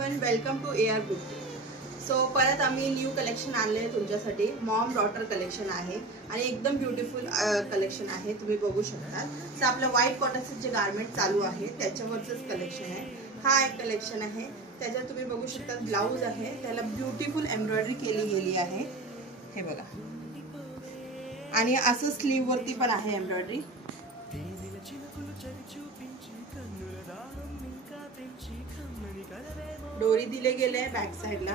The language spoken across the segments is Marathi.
Everyone, welcome to AR book. So परत आम्ही न्यू कलेक्शन आणले आहे तुमच्यासाठी। मॉम डॉटर कलेक्शन आहे आणि एकदम ब्युटिफुल कलेक्शन आहे, तुम्ही बघू शकता। सो आपलं व्हाईट कॉटनचे जे गारमेंट चालू आहे त्याच्यावरचंच कलेक्शन आहे। हा एक कलेक्शन आहे, त्याच्यात तुम्ही बघू शकता ब्लाउज आहे, त्याला ब्युटिफुल एम्ब्रॉयडरी केली गेली आहे, हे बघा। आणि असं स्लीव वरती पण आहे एम्ब्रॉयडरी। डोरी दिले गेले बॅक साइडला।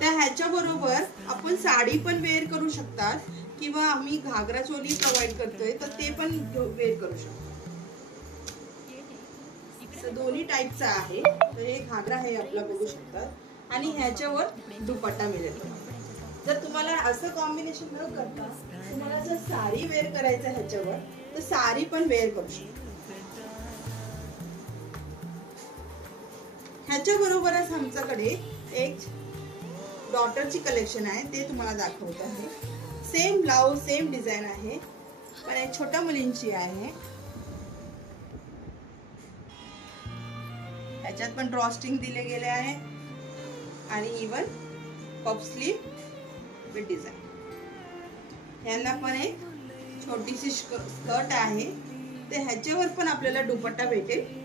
त्या ह्याच्या बरोबर आपण साडी पण वेअर करू शकतात किंवा आम्ही घागरा चोली प्रोव्हाइड करतोय तर ते पण वेअर करू शकतो। दोन्ही टाइपचा आहे, तर हे घागरा आहे आपला, बघू शकतात। आणि ह्याच्यावर दुपट्टा मिळेल। जर तुम्हाला असं कॉम्बिनेशन न करता तुम्हाला जर साडी वेअर करायचं ह्याच्यावर तर साडी पण वेअर करू शकता। ह्याच्या बरोबरच आमच्याकडे एक डॉटरची कलेक्शन आहे, ते तुम्हाला दाखवत आहे। सेम ब्लाउज सेम डिझाइन आहे, पण एक छोट्या मुलींची आहे। ह्याच्यात पण ड्रॉस्टिंग दिले गेले आहे आणि even puff slew with design. ह्याला पण एक छोटीशी स्कर्ट आहे, ते ह्याच्यावर पण आपल्याला दुपट्टा भेटेल।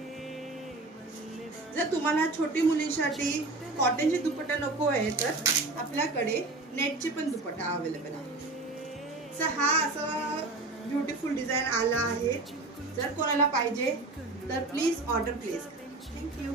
जर तुम्हाला छोटी मुलींसाठी कॉटनची दुपट्टा नको आहे तर आपल्याकडे नेटची पण दुपट्टा अवेलेबल आहे। सो हा असा ब्युटिफुल डिझाइन आला आहे। जर कोणाला पाहिजे तर प्लीज ऑर्डर प्लेस करा। थँक्यू।